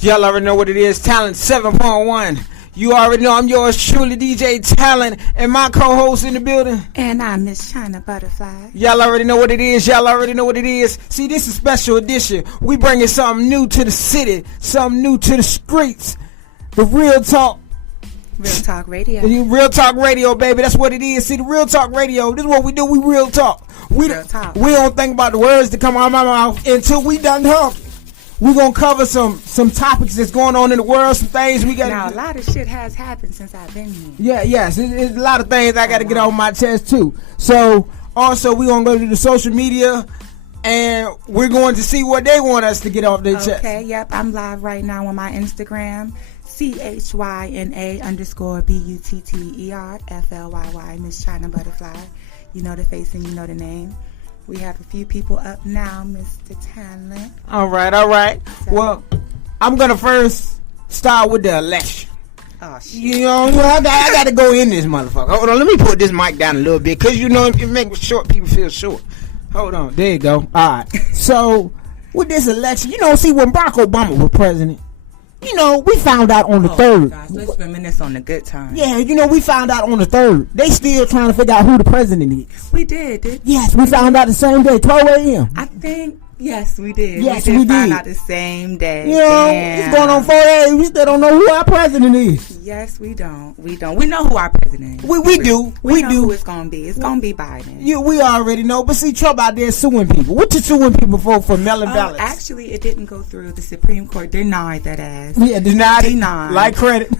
Y'all already know what it is. Talent 7.1. You already know I'm yours truly, DJ Talent, and my co-host in the building. And I'm Miss Chyna, Butterflyy. Y'all already know what it is. Y'all already know what it is. See, this is a special edition. We bringing something new to the city, something new to the streets. The Real Talk. Real Talk Radio. The Real Talk Radio, baby. That's what it is. See, the Real Talk Radio, this is what we do. We real talk. We don't think about the words that come out of my mouth until we done talking. We're going to cover some topics that's going on in the world, some things we got. Now, a lot of shit has happened since I've been here. Yes. It's a lot of things I got to get off my chest, too. So, also, we're going to go to the social media, and we're going to see what they want us to get off their chest. Okay, yep. I'm live right now on my Instagram, CHYNA_BUTTERFLYY, Miss Chyna Butterflyy. You know the face and you know the name. We have a few people up now, Mr. Talent. All right. So, well, I'm going to first start with the election. Oh, shit. You know, I got to go in this motherfucker. Hold on, let me put this mic down a little bit, because, you know, it makes short people feel short. Hold on, there you go. All right. So, with this election, you know, see, when Barack Obama was president, you know, we found out on the 3rd. Gosh, let's reminisce on the good times. Yeah, you know, we found out on the 3rd. They still trying to figure out who the president is. We did. Yes, we found out the same day, 12 a.m. I think, yes, we did. Yes, we did find out the same day. You know, it's going on 4 days. We still don't know who our president is. Yes, we don't. We know who our president is. We do. We know who it's going to be. It's going to be Biden. We already know. But see, Trump out there suing people. What you suing people for mail-in ballots? Actually, it didn't go through. The Supreme Court denied that ass. Yeah, denied. Like credit.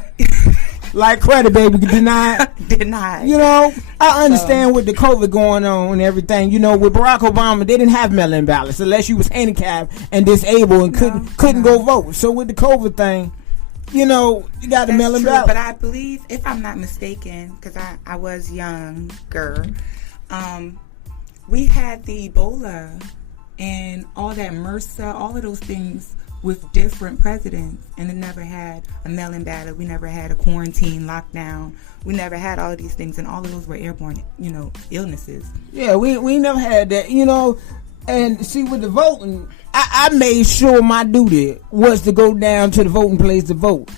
Like credit, baby. Denied. You know, I understand with the COVID going on and everything. You know, with Barack Obama, they didn't have mail-in ballots unless you was handicapped and disabled and couldn't go vote. So with the COVID thing, you know, you got the mail-in ballot. But I believe, if I'm not mistaken, because I was younger, we had the Ebola and all that MRSA, all of those things with different presidents, and it never had a mail-in ballot. We never had a quarantine lockdown. We never had all of these things, and all of those were airborne, you know, illnesses. Yeah, we never had that, you know. And see, with the voting, I made sure my duty was to go down to the voting place to vote,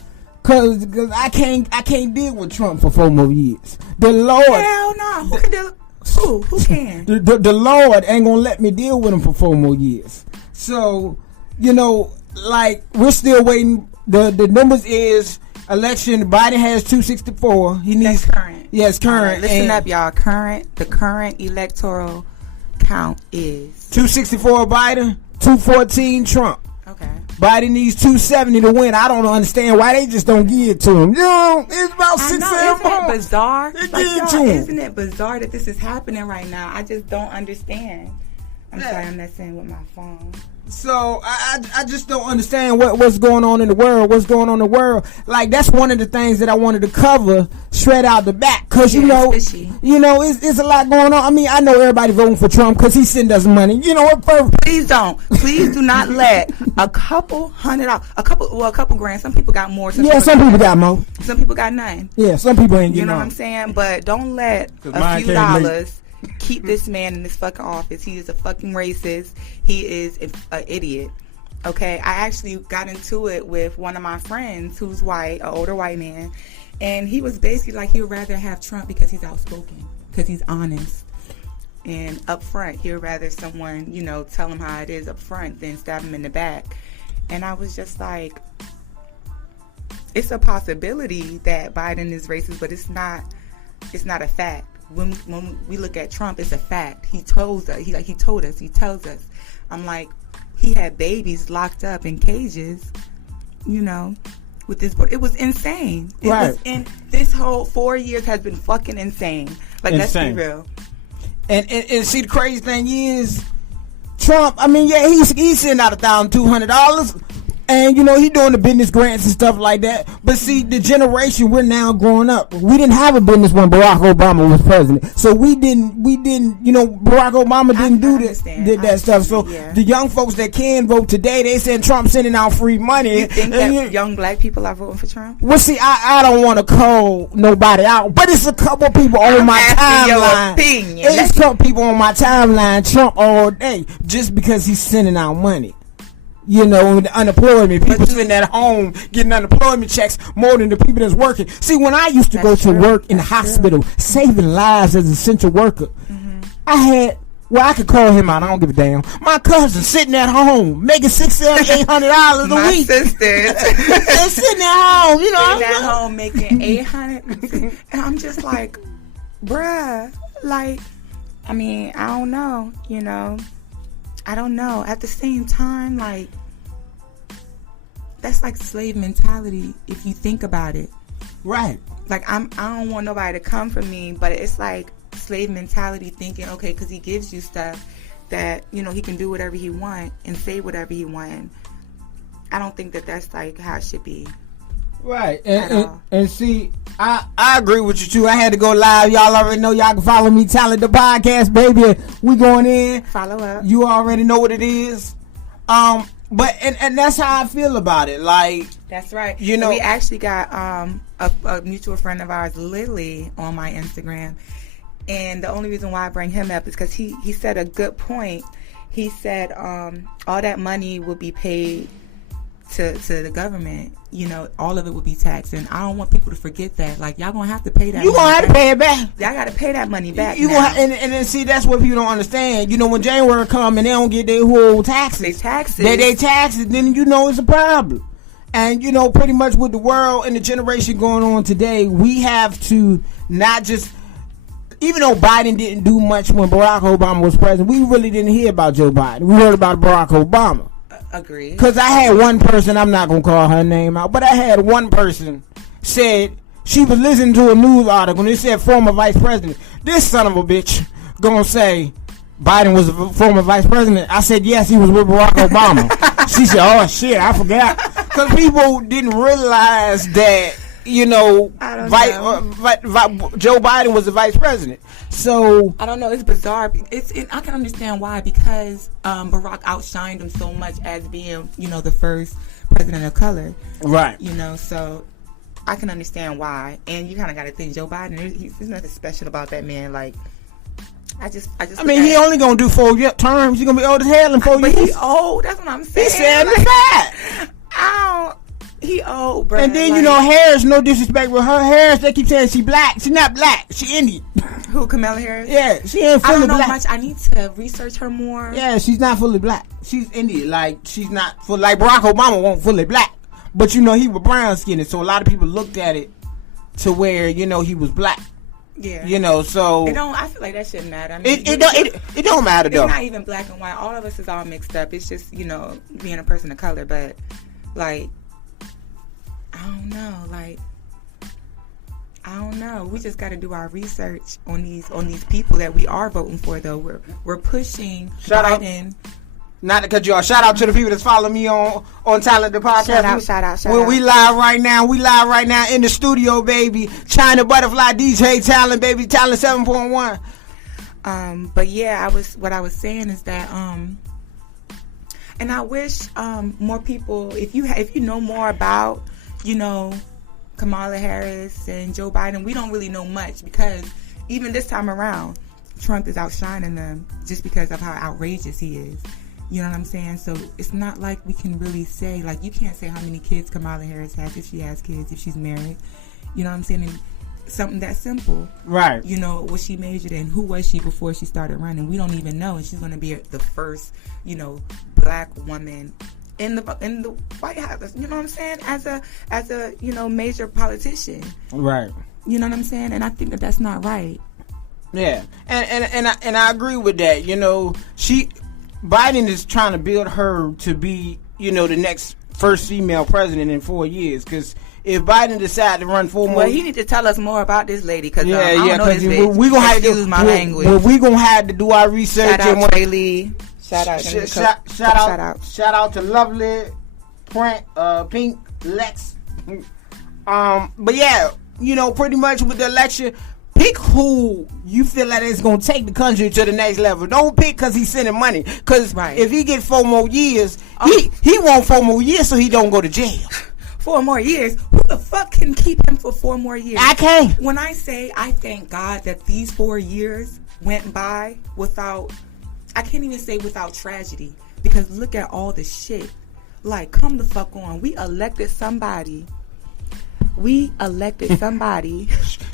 cause I can't deal with Trump for 4 more years. The Lord, hell no, who can deal? Who can? The Lord ain't gonna let me deal with him for 4 more years. So, you know, like, we're still waiting. The numbers is election. Biden has 264. He needs. That's current. Yes, current. Listen up, y'all. The current electoral count is 264 Biden, 214 Trump. Okay. Biden needs 270 to win. I don't understand why they just don't give it to him. You know, it's about 6 months. Isn't it bizarre? Isn't it bizarre that this is happening right now? I just don't understand. I'm sorry, I'm messing with my phone. So I just don't understand what's going on in the world. Like, that's one of the things that I wanted to cover straight out the back, because you know it's a lot going on. I mean, I know everybody voting for Trump because he sent us money. You know what? Please do not let a couple $100, a couple grand. Some people got more. Some people got more. Some people got none. Yeah, some people ain't getting. You know what I'm saying? But don't let a few dollars keep this man in this fucking office. He is a fucking racist. He is an idiot. Okay, I actually got into it with one of my friends who's white, an older white man, and he was basically like, he would rather have Trump because he's outspoken, because he's honest and upfront. He would rather someone, you know, tell him how it is up front than stab him in the back. And I was just like, it's a possibility that Biden is racist, but it's not a fact. When we look at Trump, it's a fact. He told us. He tells us. I'm like, he had babies locked up in cages, you know, with this. It was insane. This whole 4 years has been fucking insane. Like, insane. Let's be real. And see, the crazy thing is, Trump, I mean, yeah, he's sending out $1,200. And, you know, he doing the business grants and stuff like that. But see, the generation we're now growing up, we didn't have a business when Barack Obama was president. So we didn't, you know, Barack Obama didn't do that stuff. So the young folks that can vote today, they said Trump sending out free money. You think that young black people are voting for Trump? Well, see, I don't want to call nobody out, but it's a couple people on my timeline. It's a couple people on my timeline, Trump all day, just because he's sending out money. You know, the unemployment, people sitting at home getting unemployment checks more than the people that's working. See, when I used to go to work in the hospital, saving lives as an essential worker, I had, well, I could call him out. I don't give a damn. My cousin sitting at home making $600, $800 a week. My sisters, they're sitting at home. You know, sitting at home making $800, and I'm just like, bruh, like, I mean, I don't know. You know. I don't know. At the same time, like, that's like slave mentality if you think about it. Right. Like, I don't want nobody to come for me, but it's like slave mentality thinking, okay, because he gives you stuff that, you know, he can do whatever he want and say whatever he want. I don't think that that's like how it should be. Right. And see, I agree with you too. I had to go live. Y'all already know y'all can follow me, Talent the Podcast, baby. We going in. Follow up. You already know what it is. But and that's how I feel about it. Like, that's right. You know, we actually got a mutual friend of ours, Lily, on my Instagram. And the only reason why I bring him up is because he said a good point. He said all that money will be paid to the government. You know, all of it would be taxed, and I don't want people to forget that. Like, y'all gonna have to pay that. You gonna have to pay it back. Y'all gotta pay that money back. You gonna and then see, that's what people don't understand. You know, when January come and they don't get their whole taxes, they taxes, then you know it's a problem. And you know, pretty much with the world and the generation going on today, we have to not just. Even though Biden didn't do much when Barack Obama was president, we really didn't hear about Joe Biden. We heard about Barack Obama. Agreed. Because I had one person, I'm not going to call her name out, but I had one person said she was listening to a news article and it said former vice president. This son of a bitch going to say Biden was a former vice president. I said, yes, he was with Barack Obama. She said, oh, shit, I forgot. Because people didn't realize that, you know, Joe Biden was the vice president. So I don't know. It's bizarre. I can understand why, because Barack outshined him so much as being, you know, the first president of color. Right. You know, so I can understand why. And you kind of got to think Joe Biden. There's nothing special about that man. Like, I mean, he only gonna do 4 terms. He gonna be old as hell in 4 years. But he old. That's what I'm saying. He's 75. He old, bro. And then, like, you know, Harris, no disrespect with her. Harris, they keep saying she black. She not black. She Indian. Who, Kamala Harris? Yeah, she ain't fully black. I don't know much. I need to research her more. Yeah, she's not fully black. She's Indian. Like, she's not full. Like, Barack Obama won't fully black. But, you know, he was brown skinned. So a lot of people looked at it to where, you know, he was black. Yeah. You know, so I feel like that shouldn't matter. I mean, it don't matter though. It's not even black and white. All of us is all mixed up. It's just, you know, being a person of color. But, like, I don't know. Like, I don't know. We just got to do our research on these people that we are voting for. Though we're pushing Biden. Not to cut you off. Shout out to the people that's following me on Talent the Podcast. Shout out. We live right now. We live right now in the studio, baby. Chyna, Butterflyy, DJ Talent, baby. Talent 7.1. But yeah, what I was saying is that and I wish more people, if you know more about, you know, Kamala Harris and Joe Biden, we don't really know much, because even this time around, Trump is outshining them just because of how outrageous he is. You know what I'm saying? So it's not like we can really say, like, you can't say how many kids Kamala Harris has, if she has kids, if she's married. You know what I'm saying? And something that simple. Right. You know, was she majored in? Who was she before she started running? We don't even know. And she's going to be the first, you know, black woman in the White House. You know what I'm saying? As a you know, major politician. Right. You know what I'm saying? And I think that that's not right. Yeah. And I agree with that. You know, Biden is trying to build her to be, you know, the next first female president in 4 years. Because if Biden decides to run 4 more, well, he need to tell us more about this lady. Because I don't know this bitch. We gonna have to use my language. Well, we gonna have to do our research. Shout out Trey Lee. Shout out to Lovely, Pink, Lex. But yeah, you know, pretty much with the election, pick who you feel like is going to take the country to the next level. Don't pick because he's sending money. Because if he get 4 more years, he want 4 more years so he don't go to jail. 4 more years? Who the fuck can keep him for 4 more years? I can't. When I say I thank God that these 4 years went by without, I can't even say without tragedy. Because look at all the shit Like, come the fuck on. We elected somebody.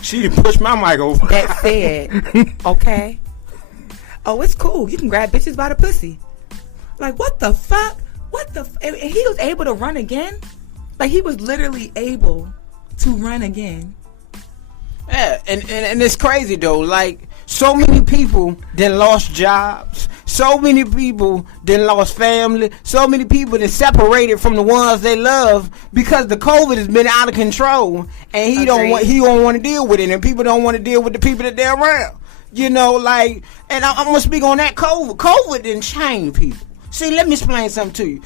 She done pushed my mic over. That said, okay. Oh, it's cool. You can grab bitches by the pussy. Like, what the fuck? And he was able to run again? Like, he was literally able to run again. Yeah, and it's crazy, though. Like, so many people that lost jobs. So many people that lost family. So many people that separated from the ones they love because the COVID has been out of control. And he don't want to deal with it. And people don't want to deal with the people that they're around. You know, like, and I'm going to speak on that COVID. COVID didn't change people. See, let me explain something to you.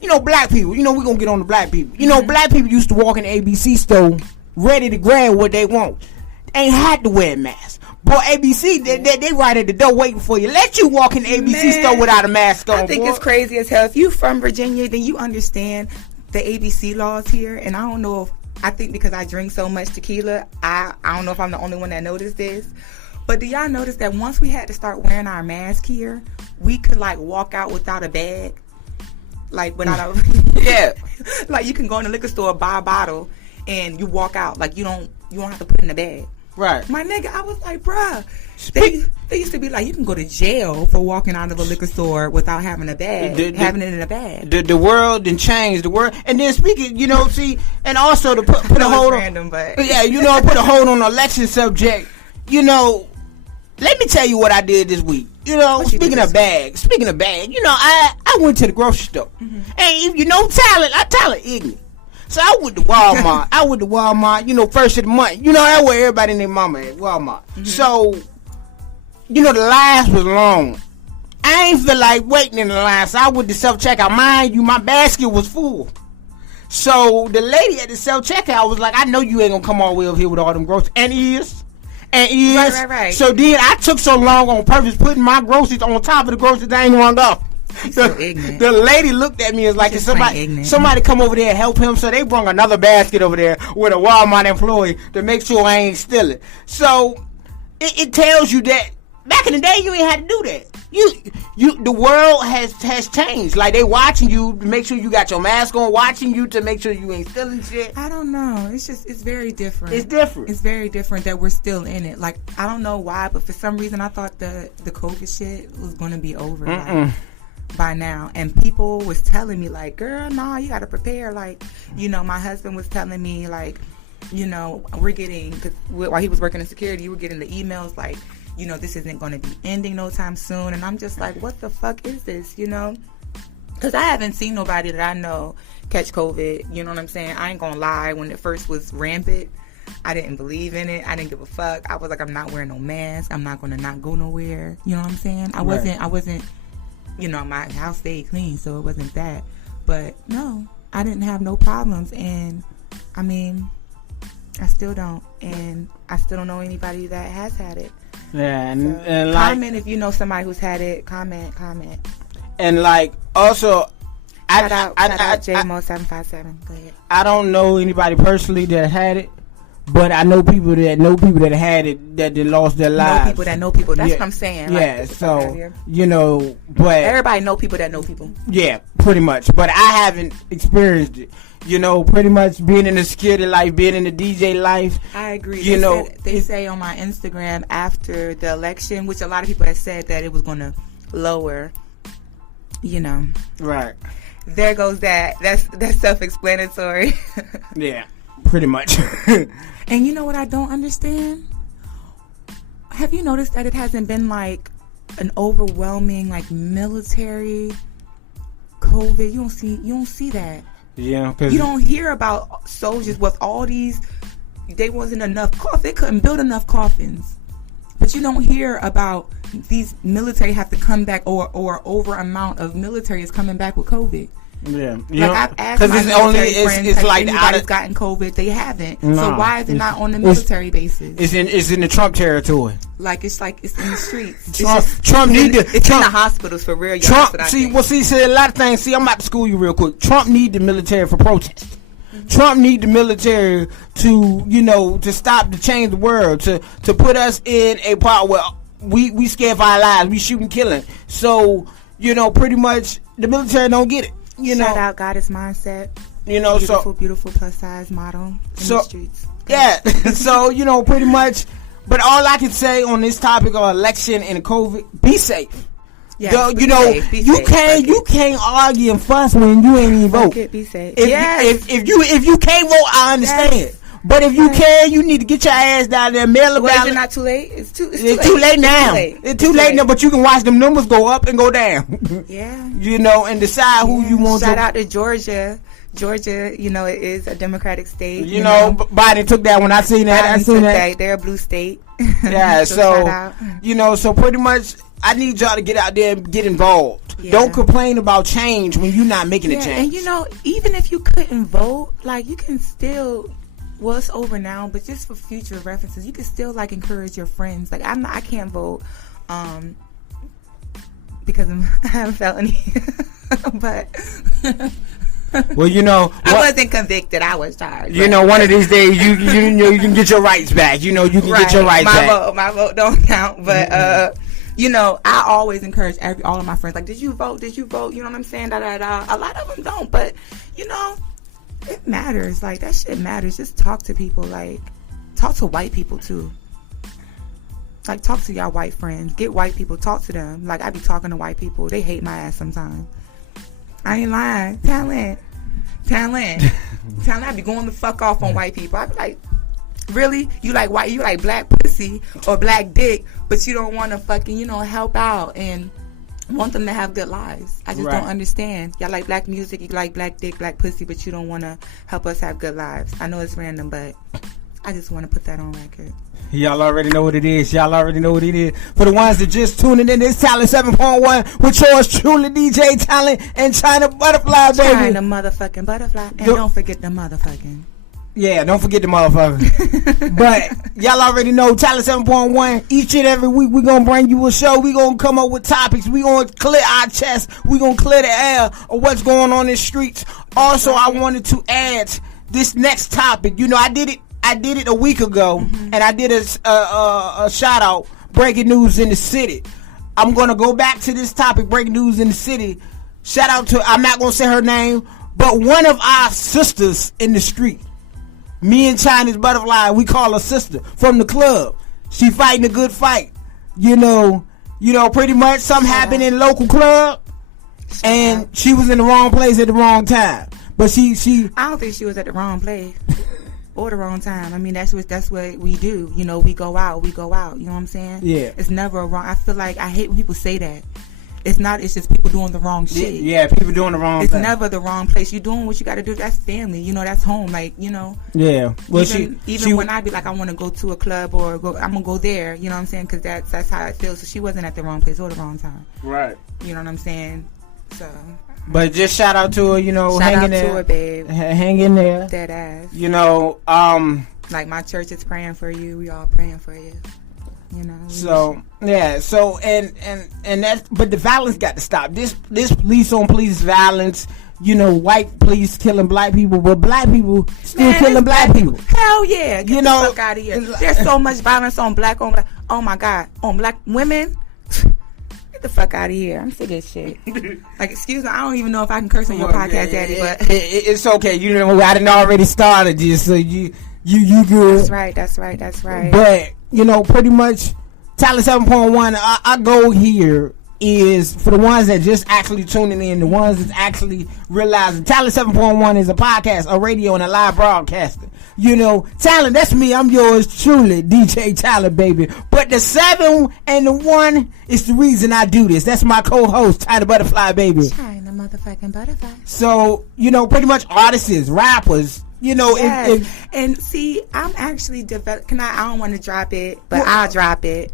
You know, black people, we're going to get on the black people. You know, black people used to walk in the ABC store ready to grab what they want. They ain't had to wear a mask. Boy, ABC, they right at the door waiting for you. Let you walk in the ABC store without a mask on. I think it's crazy as hell. If you from Virginia, then you understand the ABC laws here. And I don't know I think because I drink so much tequila, I don't know if I'm the only one that noticed this. But do y'all notice that once we had to start wearing our mask here, we could like walk out without a bag? Like without a yeah. Like you can go in the liquor store, buy a bottle, and you walk out. Like you don't have to put it in the bag. Right. My nigga, I was like, bruh. They used to be like, you can go to jail for walking out of a liquor store without having a bag, having it in a bag. The world done changed. The world, and then speaking, see, and also to put a hold on. Random, but yeah, put a hold on the election subject. Let me tell you what I did this week. Speaking of bags, I went to the grocery store. Mm-hmm. And if you know talent, I talent ignorant. So I went to Walmart. First of the month. That's where everybody and their mama at, Walmart. Mm-hmm. So, the lines was long. I ain't feel like waiting in the line, so I went to self-checkout. Mind you, my basket was full. So the lady at the self-checkout was like, I know you ain't gonna come all the way up here with all them groceries. And he is. Right. So then I took so long on purpose putting my groceries on top of the groceries that I ain't run up. The lady looked at me as like, somebody come over there and help him. So they brought another basket over there with a Walmart employee to make sure I ain't stealing. So it tells you that back in the day you ain't had to do that. The world has changed. Like they watching you to make sure you got your mask on, watching you to make sure you ain't stealing shit. I don't know. It's very different. It's different. It's very different that we're still in it. Like I don't know why, but for some reason I thought the COVID shit was gonna be over like, by now. And people was telling me like, girl, nah, you gotta prepare. Like, my husband was telling me like, we're getting, cause while he was working in security, you were getting the emails like, this isn't going to be ending no time soon. And I'm just like, what the fuck is this, Because I haven't seen nobody that I know catch COVID. You know what I'm saying? I ain't going to lie. When it first was rampant, I didn't believe in it. I didn't give a fuck. I was like, I'm not wearing no mask. I'm not going to not go nowhere. You know what I'm saying? I wasn't, my house stayed clean, so it wasn't that. But no, I didn't have no problems. And, I mean, I still don't. And I still don't know anybody that has had it. Yeah, and comment if you know somebody who's had it. Comment. And like also, shout out JMO757. Go ahead. I don't know anybody personally that had it, but I know people that had it that they lost their lives. Know people that know people. That's what I'm saying. Yeah. Like, so but everybody know people that know people. Yeah, pretty much. But I haven't experienced it. Pretty much being in the security life, being in the DJ life. I agree. They say on my Instagram after the election, which a lot of people have said that it was going to lower, Right. There goes that. That's self-explanatory. Yeah, pretty much. And you know what I don't understand? Have you noticed that it hasn't been like an overwhelming like military COVID? You don't see that. Yeah, because you don't hear about soldiers with all these. They wasn't enough coffins. They couldn't build enough coffins. But you don't hear about these military have to come back or over amount of military is coming back with COVID. Yeah, I've asked my military friends, has anybody's gotten COVID? They haven't. No, so why is it not on the military bases? It's in the Trump territory. It's in the streets. Trump need to. It's in the hospitals for real. Trump see a lot of things. See, I'm about to school you real quick. Trump need the military for protest. Mm-hmm. Trump need the military to stop to change the world to put us in a part where we scared for our lives. We shooting, killing. So pretty much the military don't get it. Shout out Goddess Mindset. Beautiful plus size model in the streets. Yeah. So, pretty much. But all I can say on this topic of election and COVID, be safe. Yeah, you can't argue and fuss when you ain't even vote. Be safe. If you can't vote, I understand. Yes. But if you can, you need to get your ass down there, mail a ballot. Is it not too late? It's too late now. It's too late now, but you can watch them numbers go up and go down. Yeah. And decide who you want to. Shout out to Georgia. Georgia, it is a Democratic state. Biden took that when I seen that. They're a blue state. Yeah, so pretty much, I need y'all to get out there and get involved. Yeah. Don't complain about change when you're not making a change. And even if you couldn't vote, you can still. Well, it's over now, but just for future references, you can still encourage your friends. I can't vote because I have a felony, but well, I wasn't convicted. I was charged. One of these days, you can get your rights back. You can get your rights back. My vote don't count, but I always encourage all of my friends. Did you vote? Did you vote? You know what I'm saying? Da da da. A lot of them don't, but it matters. That shit matters. Just talk to people. Talk to white people too. Talk to y'all white friends. Get white people. Talk to them. I be talking to white people. They hate my ass sometimes. I ain't lying. Talent. I be going the fuck off on white people. I be like, really? You like white? You like black pussy or black dick, but you don't want to fucking help out and want them to have good lives. I just don't understand. Y'all like black music, you like black dick, black pussy, but you don't want to help us have good lives. I know it's random, but I just want to put that on record. Y'all already know what it is. For the ones that just tuning in, this Talent 7.1 with yours truly, DJ Talent and Chyna Butterflyy, baby. Chyna motherfucking Butterfly. And don't forget the motherfucking. Yeah, don't forget the motherfucker. But y'all already know Talent 7.1. Each and every week we're going to bring you a show. We're going to come up with topics. We're going to clear our chest. We're going to clear the air of what's going on in the streets. Also, I wanted to add this next topic. I did it a week ago, and I did a shout out, breaking news in the city. I'm going to go back to this topic, breaking news in the city. Shout out to, I'm not going to say her name, but one of our sisters in the street. Me and Chyna's Butterflyy, we call her sister from the club. She fighting a good fight. Pretty much something happened in the local club, and she was in the wrong place at the wrong time. But she I don't think she was at the wrong place. Or the wrong time. I mean, that's what we do. We go out. You know what I'm saying? Yeah. It's never a wrong. I feel like I hate when people say that. It's not. It's just people doing the wrong shit. Yeah, people doing the wrong thing. It's never the wrong place. You're doing what you got to do. That's family. That's home. Yeah. Well, even when I be I want to go to a club or I'm gonna go there. You know what I'm saying? Because that's how it feels. So she wasn't at the wrong place or the wrong time. Right. You know what I'm saying? So. But just shout out to her, hanging there. Shout out to her, babe. Hang in there. Dead ass. My church is praying for you. We all praying for you. So and that's, but the violence got to stop. This police on police violence. White police killing black people, but black people still killing black people. Hell yeah! Get the fuck out of here. There's so much violence on black. Oh my God, on black women. Get the fuck out of here. I'm sick of shit. Excuse me, I don't even know if I can curse on your podcast, Daddy, but it's okay. I didn't already started you, so you good. That's right. But, pretty much, Talent 7.1, our goal here is for the ones that just actually tuning in, the ones that actually realizing Talent 7.1 is a podcast, a radio, and a live broadcaster. Talent, that's me. I'm yours truly, DJ Talent, baby. But the 7 and the 1 is the reason I do this. That's my co-host, Chyna Butterflyy, baby. Chyna motherfucking Butterfly. So, pretty much artists, rappers, yes. And see, I'm actually developing. I don't want to drop it, but I'll drop it.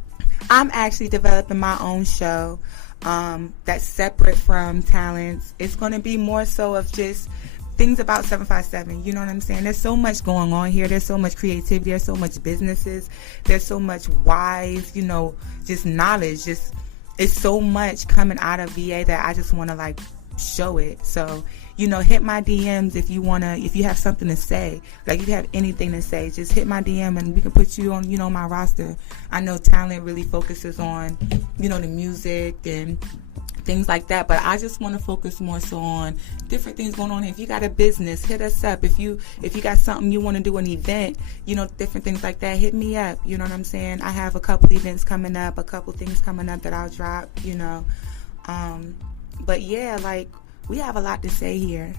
I'm actually developing my own show that's separate from Talents. It's going to be more so of just things about 757. You know what I'm saying? There's so much going on here. There's so much creativity. There's so much businesses. There's so much wise, just knowledge. It's so much coming out of VA that I just want to show it. So, hit my DMs if you have something to say. If you have anything to say, just hit my DM and we can put you on, my roster. I know Talent really focuses on, the music and things like that. But I just want to focus more so on different things going on. If you got a business, hit us up. If you got something you want to do, an event, different things like that, hit me up. You know what I'm saying? I have a couple events coming up, a couple things coming up that I'll drop, but yeah, like, we have a lot to say here,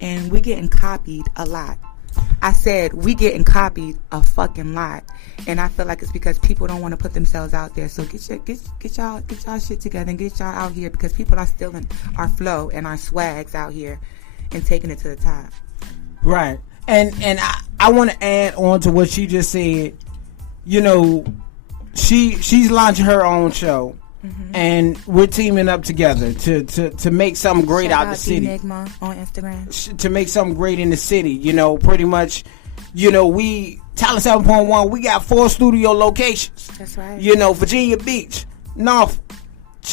and we're getting copied a lot. I said we getting copied a fucking lot, and I feel like it's because people don't want to put themselves out there. So get y'all shit together and get y'all out here, because people are stealing our flow and our swags out here and taking it to the top. Right, and I want to add on to what she just said. She's launching her own show. Mm-hmm. And we're teaming up together to make something great out the city. Enigma on Instagram. To make something great in the city, pretty much. We Talent 7.1. We got 4 studio locations. That's right. Virginia Beach, North,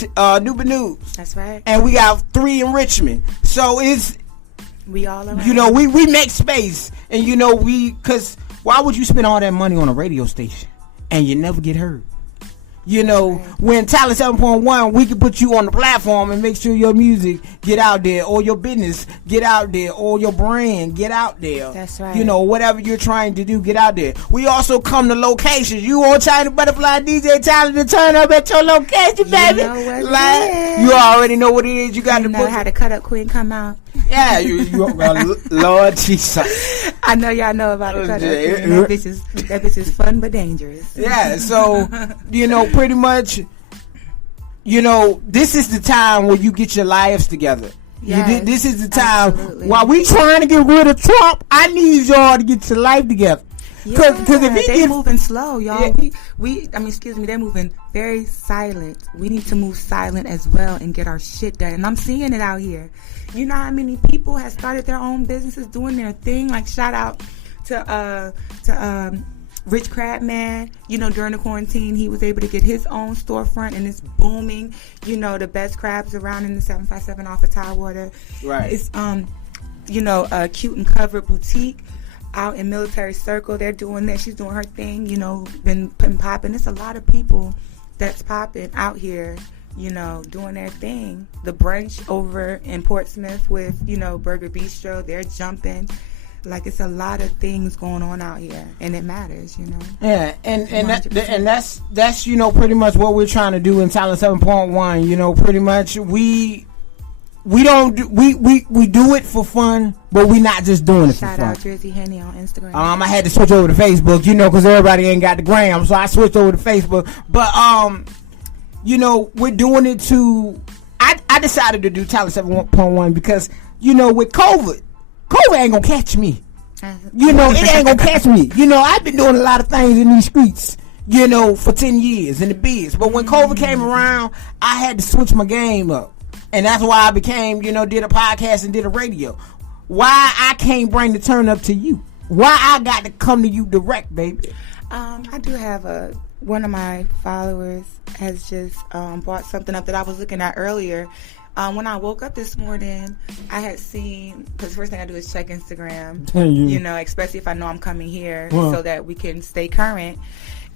Newport News. That's right. And we got 3 in Richmond. So we all around. We make space, and because why would you spend all that money on a radio station and you never get heard? When Talent 7.1, we can put you on the platform and make sure your music get out there, or your business get out there, or your brand get out there. That's right. Whatever you're trying to do, get out there. We also come to locations. You want Chyna Butterflyy DJ Talent to turn up at your location, baby? You already know what it is. You got to know how to cut up queen come out. Yeah, Lord Jesus. I know y'all know about the cut up queen. That bitch is fun but dangerous. Yeah, so pretty much, this is the time where you get your lives together. Yes, this is the time. Absolutely. While we trying to get rid of Trump, I need y'all to get your life together. Because if they're moving slow, y'all. Yeah. They're moving very silent. We need to move silent as well and get our shit done. And I'm seeing it out here. You know how many people have started their own businesses, doing their thing? Like, shout out to Rich Crab Man. During the quarantine, he was able to get his own storefront, and it's booming. The best crabs around in the 757 off of Tidewater. Right. It's a Cute and Covered boutique out in Military Circle. They're doing that. She's doing her thing. Been popping. It's a lot of people that's popping out here. Doing their thing. The brunch over in Portsmouth with Burger Bistro. They're jumping. Like, it's a lot of things going on out here, and it matters, Yeah, and that's pretty much what we're trying to do in Talent 7.1. Pretty much we do it for fun, but we not just doing it for fun. Shout out Drizzy Henny on Instagram. I had to switch over to Facebook, because everybody ain't got the gram, so I switched over to Facebook. But we're doing it to. I decided to do Talent 7.1 because with COVID ain't gonna catch me. It ain't gonna catch me. I've been doing a lot of things in these streets, for 10 years in the biz. But when COVID came around, I had to switch my game up. And that's why I became, did a podcast and did a radio. Why I can't bring the turn up to you? Why I got to come to you direct, baby? I do have one of my followers has just brought something up that I was looking at earlier. When I woke up this morning, I had seen, because first thing I do is check Instagram, especially if I know I'm coming here, so that we can stay current.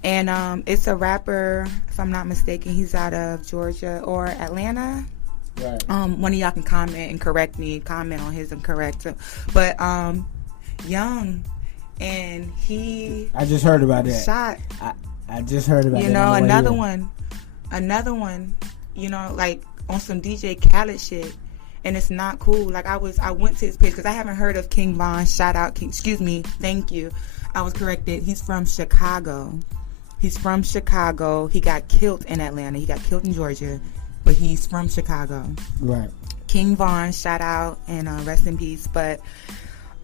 And it's a rapper, if I'm not mistaken, he's out of Georgia or Atlanta. Right. One of y'all can comment and correct me, comment on his and correct him. But young, and he... I just heard about that. Shot. I just heard about that. Another one, like, on some DJ Khaled shit, and it's not cool. Like, I went to his page because I haven't heard of King Von. Shout out King. Excuse me. Thank you. I was corrected. He's from Chicago. He got killed in Atlanta. He got killed in Georgia, but he's from Chicago. Right. King Von. Shout out and rest in peace. But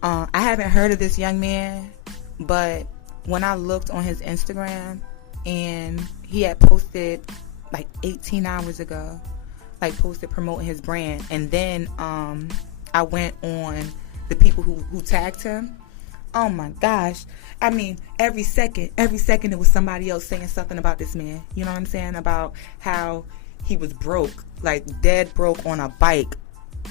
I haven't heard of this young man. But when I looked on his Instagram, and he had posted like 18 hours ago. Posted promoting his brand, and then I went on the people who tagged him. Oh my gosh, every second it was somebody else saying something about this man. You know what I'm saying? About how he was broke, like dead broke on a bike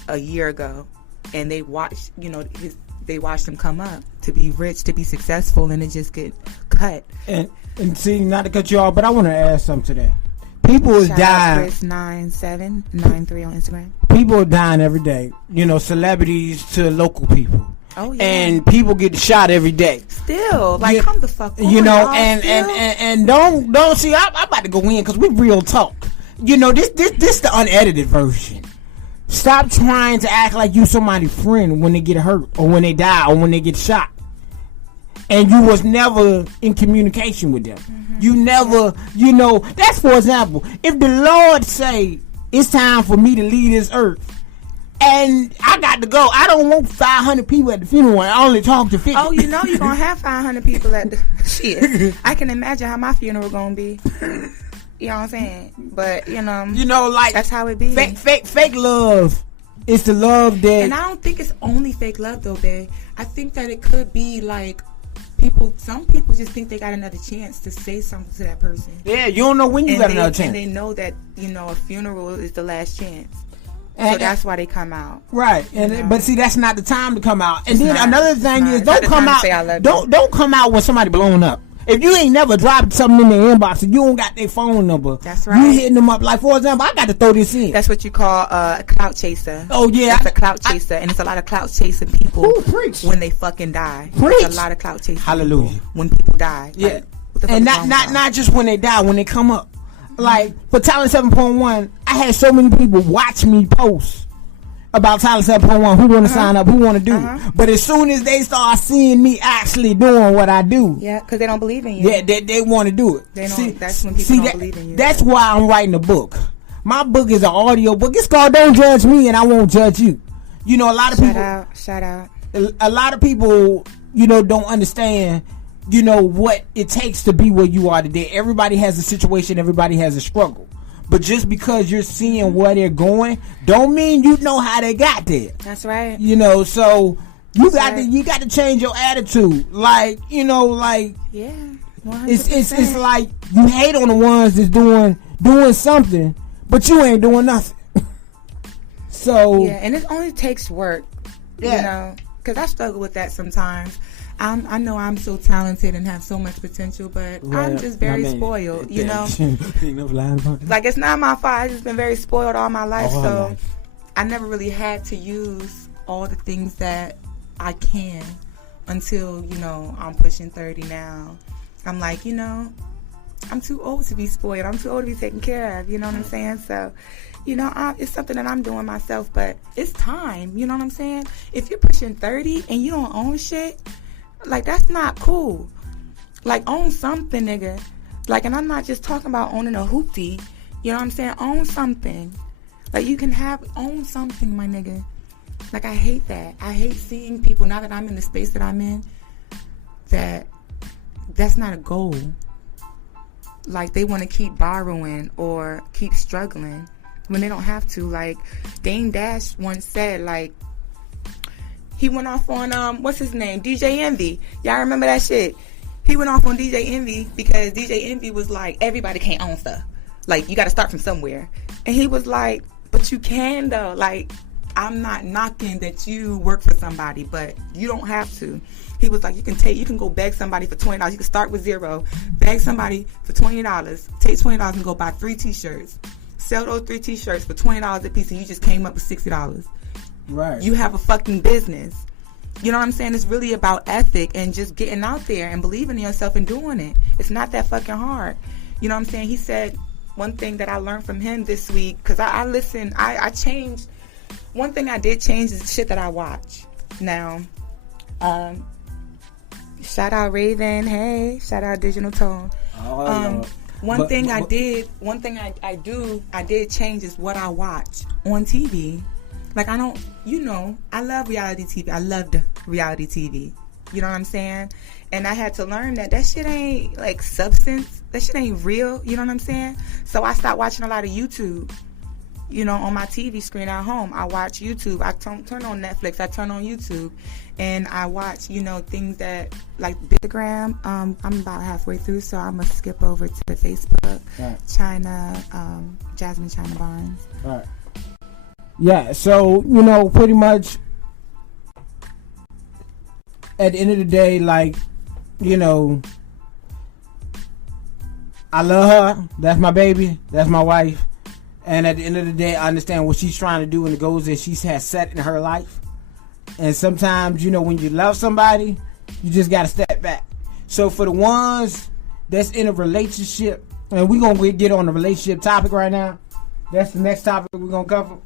a year ago, and they watched him come up to be rich, to be successful, and it just get cut. And see, not to cut you off, but I want to add something to that. People is Shout dying. out Chris 9793 on Instagram. People are dying every day. You know, celebrities to local people. Oh yeah. And people get shot every day. Still, like, come the fuck on. You know, y'all, and don't see. I'm about to go in because we real talk. You know, this the unedited version. Stop trying to act like you somebody's friend when they get hurt or when they die or when they get shot. And you was never in communication with them. Mm-hmm. You never, you know, that's for example, if the Lord say it's time for me to leave this earth and I got to go, I don't want 500 people at the funeral. I only talk to 50. Oh, you know you're going to have 500 people at the shit. I can imagine how my funeral going to be. You know what I'm saying? But, you know, like, that's how it be. Fake love is the love that... And I don't think it's only fake love, though, babe. I think that it could be, like, some people just think they got another chance to say something to that person. Yeah, you don't know when you got another chance. And they know that, you know, a funeral is the last chance. So that's why they come out. Right. But see, that's not the time to come out. And then another thing is, don't come out when somebody blown up. If you ain't never dropped something in their inbox and you don't got their phone number, that's right. You hitting them up. Like, for example, I got to throw this in. That's what you call a clout chaser. Oh, yeah. It's a clout chaser. And it's a lot of clout chasing people when they fucking die. It's a lot of clout chasing. Hallelujah. When people die. Yeah. Like, and not just when they die, when they come up. Like, for Talent 7.1, I had so many people watch me post about Talent 7.1, who want to sign up, who want to do. But as soon as they start seeing me actually doing what I do, yeah, because they don't believe in you. Yeah, they want to do it. That's when people don't believe in you. That's why I'm writing a book. My book is an audio book. It's called "Don't Judge Me and I Won't Judge You." You know, a lot of people. Shout out. A lot of people, you know, don't understand. You know what it takes to be where you are today. Everybody has a situation. Everybody has a struggle. But just because you're seeing where they're going, don't mean you know how they got there. That's right. You know, so you got to change your attitude. Like, you know, like, yeah, 100%. It's like you hate on the ones that's doing something, but you ain't doing nothing. So yeah, and it only takes work. Yeah. You know, because I struggle with that sometimes. I know I'm so talented and have so much potential, but I'm just very spoiled, you know. Like, it's not my fault. I've just been very spoiled all my life, so I never really had to use all the things that I can until, you know, I'm pushing 30 now. I'm like, you know, I'm too old to be spoiled. I'm too old to be taken care of, you know what I'm saying? So, you know, it's something that I'm doing myself, but it's time, you know what I'm saying? If you're pushing 30 and you don't own shit, like, that's not cool. Like, own something, nigga. Like, and I'm not just talking about owning a hoopty. You know what I'm saying? Own something. Like, you can own something, my nigga. Like, I hate that. I hate seeing people, now that I'm in the space that I'm in, that's not a goal. Like, they want to keep borrowing or keep struggling when they don't have to. Like, Dame Dash once said, like, he went off on, what's his name? DJ Envy. Y'all remember that shit? He went off on DJ Envy because DJ Envy was like, everybody can't own stuff. Like, you got to start from somewhere. And he was like, but you can, though. Like, I'm not knocking that you work for somebody, but you don't have to. He was like, you can go beg somebody for $20. You can start with zero. Beg somebody for $20. Take $20 and go buy 3 T-shirts. Sell those 3 T-shirts for $20 a piece, and you just came up with $60. Right. You have a fucking business. You know what I'm saying? It's really about ethic and just getting out there and believing in yourself and doing it. It's not that fucking hard. You know what I'm saying? He said one thing that I learned from him this week, because I listened, I changed. One thing I did change is the shit that I watch. Now, shout out Raven. Hey, shout out Digital Tone. One thing I did change is what I watch on TV. Like, I don't, you know, I love reality TV. I loved reality TV. You know what I'm saying? And I had to learn that shit ain't, like, substance. That shit ain't real. You know what I'm saying? So I stopped watching a lot of YouTube. You know, on my TV screen at home, I watch YouTube. I turn on Netflix. I turn on YouTube. And I watch, you know, things that, like, Instagram. I'm about halfway through, so I'm going to skip over to Facebook. Right. Chyna, Jasmine Chyna Barnes. Right. Yeah, so, you know, pretty much at the end of the day, like, you know, I love her. That's my baby. That's my wife. And at the end of the day, I understand what she's trying to do and the goals that she has set in her life. And sometimes, you know, when you love somebody, you just got to step back. So for the ones that's in a relationship, and we're going to get on the relationship topic right now. That's the next topic we're going to cover.